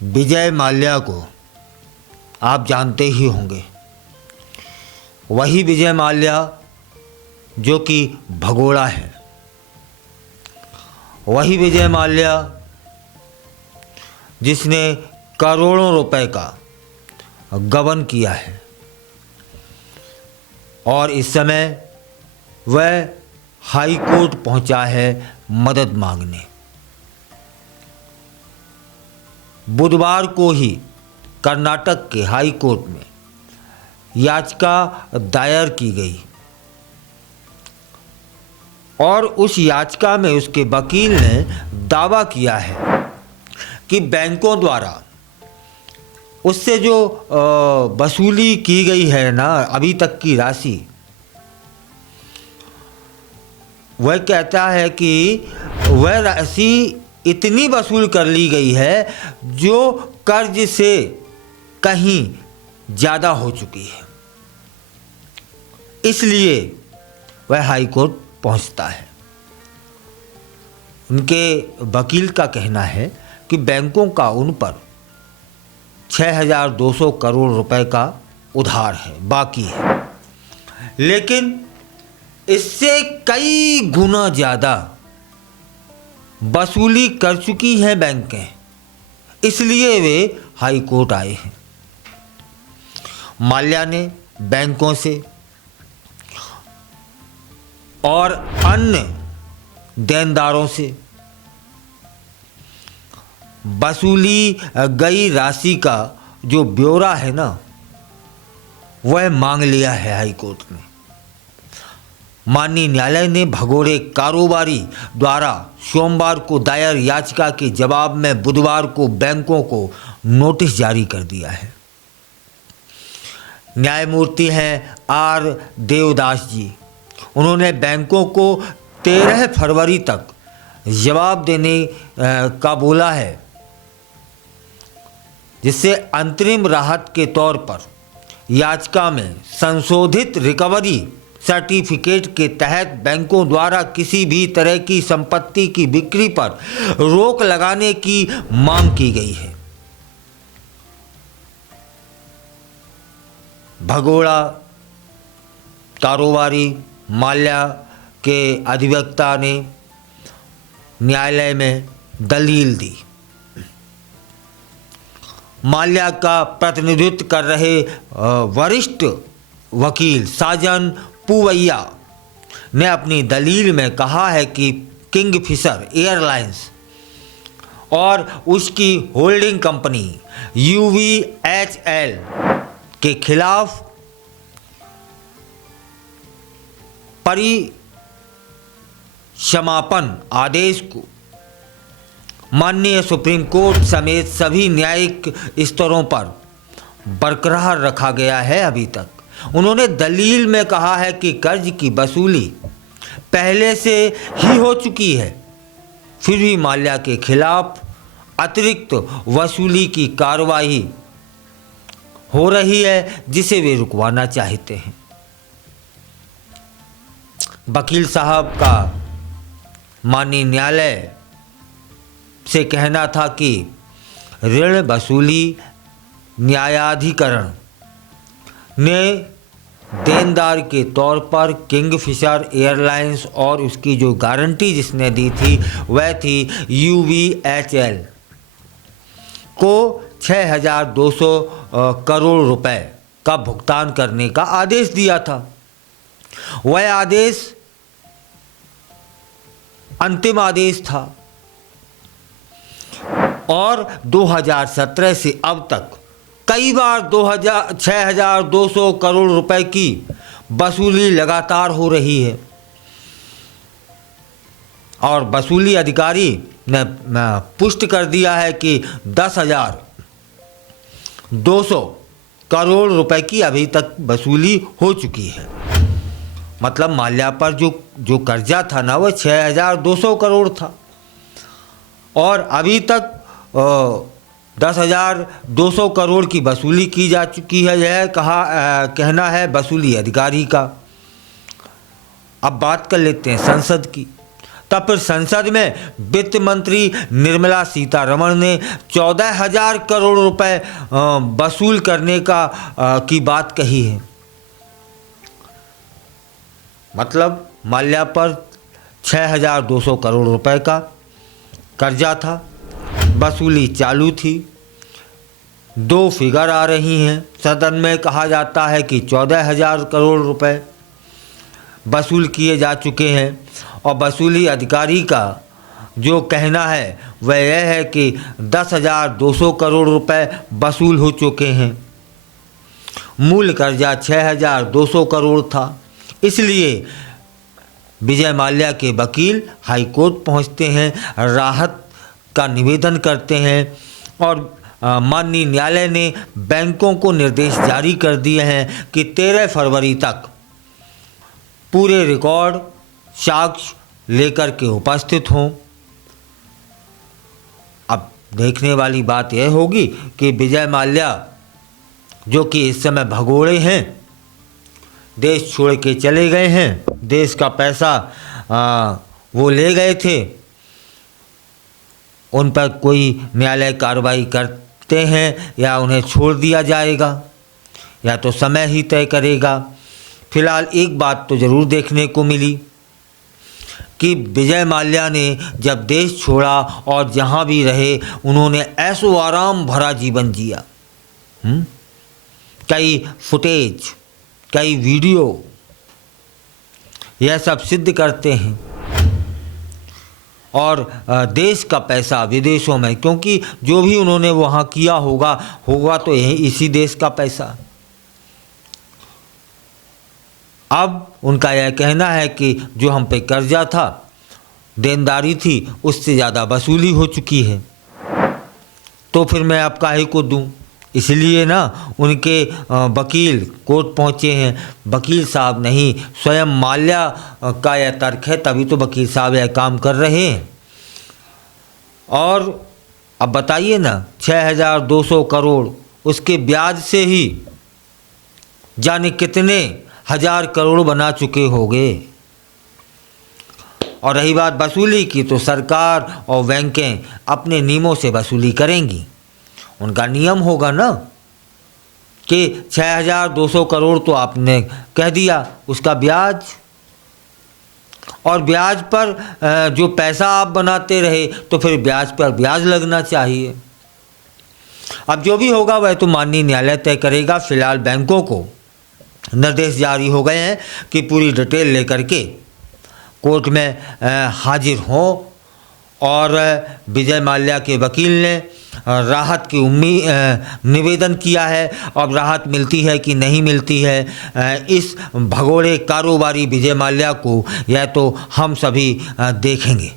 विजय माल्या को आप जानते ही होंगे। वही विजय माल्या जो कि भगोड़ा है, वही विजय माल्या जिसने करोड़ों रुपए का गबन किया है और इस समय वह हाई कोर्ट पहुंचा है मदद मांगने। बुधवार को ही कर्नाटक के हाई कोर्ट में याचिका दायर की गई और उस याचिका में उसके वकील ने दावा किया है कि बैंकों द्वारा उससे जो वसूली की गई है ना अभी तक की राशि, वह कहता है कि वह राशि इतनी वसूल कर ली गई है जो कर्ज से कहीं ज़्यादा हो चुकी है, इसलिए वह हाई कोर्ट पहुंचता है। उनके वकील का कहना है कि बैंकों का उन पर 6,200 करोड़ रुपए का उधार है, बाकी है, लेकिन इससे कई गुना ज़्यादा वसूली कर चुकी हैं बैंकें, इसलिए वे हाई कोर्ट आए हैं। माल्या ने बैंकों से और अन्य देनदारों से वसूली गई राशि का जो ब्यौरा है ना, वह मांग लिया है हाई कोर्ट में। माननीय न्यायालय ने भगोड़े कारोबारी द्वारा सोमवार को दायर याचिका के जवाब में बुधवार को बैंकों को नोटिस जारी कर दिया है। न्यायमूर्ति हैं आर देवदास जी। उन्होंने बैंकों को 13 फरवरी तक जवाब देने का बोला है, जिससे अंतरिम राहत के तौर पर याचिका में संशोधित रिकवरी सर्टिफिकेट के तहत बैंकों द्वारा किसी भी तरह की संपत्ति की बिक्री पर रोक लगाने की मांग की गई है। भगोड़ा कारोबारी माल्या के अधिवक्ता ने न्यायालय में दलील दी। माल्या का प्रतिनिधित्व कर रहे वरिष्ठ वकील साजन पूवैया ने अपनी दलील में कहा है कि किंगफिशर एयरलाइंस और उसकी होल्डिंग कंपनी UVHL के खिलाफ परिक्षमापन आदेश को माननीय सुप्रीम कोर्ट समेत सभी न्यायिक स्तरों पर बरकरार रखा गया है अभी तक। उन्होंने दलील में कहा है कि कर्ज की वसूली पहले से ही हो चुकी है, फिर भी माल्या के खिलाफ अतिरिक्त वसूली की कार्रवाई हो रही है, जिसे वे रुकवाना चाहते हैं। वकील साहब का माननीय न्यायालय से कहना था कि ऋण वसूली न्यायाधिकरण ने देनदार के तौर पर किंगफिशर एयरलाइंस और उसकी जो गारंटी जिसने दी थी वह थी UVHL को 6,200 करोड़ रुपए का भुगतान करने का आदेश दिया था। वह आदेश अंतिम आदेश था और 2017 से अब तक कई बार 6,200 करोड़ रुपए की वसूली लगातार हो रही है और वसूली अधिकारी ने पुष्टि कर दिया है कि 10,200 करोड़ रुपए की अभी तक वसूली हो चुकी है। मतलब माल्या पर जो कर्जा था ना वो 6,200 करोड़ था और अभी तक 10,200 करोड़ की वसूली की जा चुकी है। यह कहना है वसूली अधिकारी का। अब बात कर लेते हैं संसद की। तब फिर संसद में वित्त मंत्री निर्मला सीतारमण ने 14,000 करोड़ रुपए वसूल करने की बात कही है। मतलब माल्या पर 6,200 करोड़ रुपए का कर्जा था, वसूली चालू थी। 2 फिगर आ रही हैं। सदन में कहा जाता है कि 14,000 करोड़ रुपए वसूल किए जा चुके हैं और वसूली अधिकारी का जो कहना है वह यह है कि 10,200 करोड़ रुपए वसूल हो चुके हैं। मूल कर्जा 6,200 करोड़ था। इसलिए विजय माल्या के वकील हाई कोर्ट पहुंचते हैं, राहत का निवेदन करते हैं और माननीय न्यायालय ने बैंकों को निर्देश जारी कर दिए हैं कि 13 फरवरी तक पूरे रिकॉर्ड साक्ष्य लेकर के उपस्थित हों। अब देखने वाली बात यह होगी कि विजय माल्या जो कि इस समय भगोड़े हैं, देश छोड़ के चले गए हैं, देश का पैसा वो ले गए थे, उन पर कोई न्यायालय कार्रवाई करते हैं या उन्हें छोड़ दिया जाएगा, या तो समय ही तय करेगा। फिलहाल एक बात तो ज़रूर देखने को मिली कि विजय माल्या ने जब देश छोड़ा और जहाँ भी रहे उन्होंने ऐशो आराम भरा जीवन जिया। कई फुटेज, कई वीडियो यह सब सिद्ध करते हैं। और देश का पैसा विदेशों में, क्योंकि जो भी उन्होंने वहाँ किया होगा तो यही इसी देश का पैसा। अब उनका यह कहना है कि जो हम पे कर्जा था, देनदारी थी, उससे ज़्यादा वसूली हो चुकी है, तो फिर मैं अब काहे को दूं। इसलिए ना उनके वकील कोर्ट पहुंचे हैं। वकील साहब नहीं, स्वयं माल्या का यह तर्क है, तभी तो वकील साहब यह काम कर रहे हैं। और अब बताइए ना, 6,200 करोड़ उसके ब्याज से ही जाने कितने हजार करोड़ बना चुके होंगे। और रही बात वसूली की, तो सरकार और बैंकें अपने नियमों से वसूली करेंगी। उनका नियम होगा ना कि 6,200 करोड़ तो आपने कह दिया, उसका ब्याज, और ब्याज पर जो पैसा आप बनाते रहे तो फिर ब्याज पर ब्याज लगना चाहिए। अब जो भी होगा वह तो माननीय न्यायालय तय करेगा। फिलहाल बैंकों को निर्देश जारी हो गए हैं कि पूरी डिटेल लेकर के कोर्ट में हाजिर हों। और विजय माल्या के वकील ने राहत की निवेदन किया है। अब राहत मिलती है कि नहीं मिलती है, इस भगोड़े कारोबारी विजय माल्या को, यह तो हम सभी देखेंगे।